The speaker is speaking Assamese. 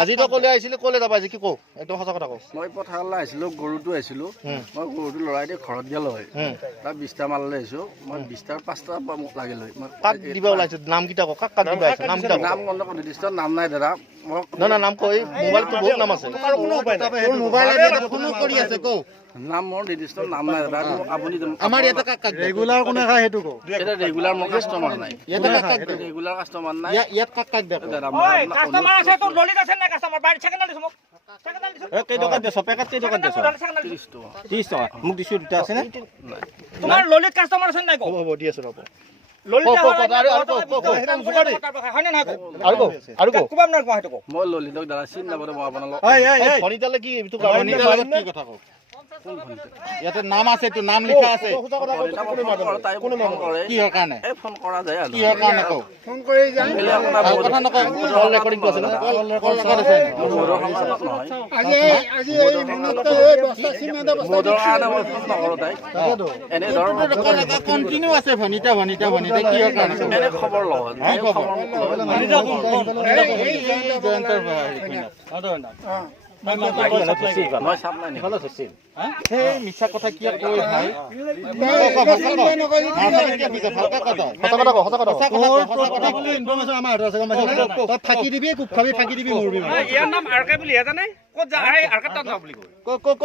আজি তো কলে আহিছিলে কলে যাবা আজি কি কও একদম সঁচা কথা কও মই পথাৰলৈ আহিছিলোঁ গৰুটো আহিছিলোঁ মই গৰুটো লৰাই দি ঘৰত গেল হয় তাৰ 20টা মাললৈ আহিছোঁ মই 20টাৰ 5টা মোক লাগিল হয় কাক দিবা ওলাইছে নাম কিটা কও কাক দিবা আছে নাম কিটা নাম কোনো নিৰ্দিষ্ট নাম নাই দাদা না নাম কই মোবাইলটো বহুত নাম আছে কোনো উপায় নাই মোবাইল ফোন কৰি আছে কও নাম মোৰ নিৰ্দিষ্ট নাম নাই দাদা আপুনি আমাৰ ইয়াতে কাক ৰেগুলাৰ কোনে খায় সেইটো কও এটা ৰেগুলাৰ মোৰ কাষ্টমাৰ নাই ইয়াতে কাক ৰেগুলাৰ কাষ্টমাৰ নাই ইয়াত কাক দেখো দাদা ওই কাস্টমার আছে তো ললিত আছে না কাস্টমার বাড়ি সেকেন্ডাল দিছো মোক সেকেন্ডাল দিছো এই কেই টকা দেছ পেকেট কেই টকা দেছ 30 টকা 30 টকা মোক দিছো দুটা আছে না তোমার ললিত কাস্টমার আছে নাই কো হ'ব দি আছে ৰব ললিত হয় না না আৰু কও কুবাম না কো হেটো কো মই ললিতক দাদা চিন নাপাওঁ মই আপোনালোক ফণিতালে কি এইটো কি কথা কও ইয়াতে নাম আছে তো নাম লিখা আছে কিহৰ কাৰণে এই ফোন কৰা যায় আৰু কিহৰ কাৰণে কও ফোন কৰি যাম কথা নকও কল ৰেকৰ্ডিং আছে না কল ৰেকৰ্ড আছে আজি এই মিনিটতে এই বস্তা চিমেণ্ট বস্তা মোদৰ কাৰণে মই ফোন নকৰোঁ তাই এনে ধৰ কন্টিনিউ আছে ভনিতা কিহৰ কাৰণে এনে খবৰ লওঁ জয়ন্তৰ মই চাপ নাই সেই মিছা কথা কিয় কয় ভাই ফাঁকি দিবি কুক খাবি ফাঁকি দিবি মৰবি ইয়াৰ নাম আৰকে বুলি জানে ক'ত যায় আৰকাত নাম বুলি কয়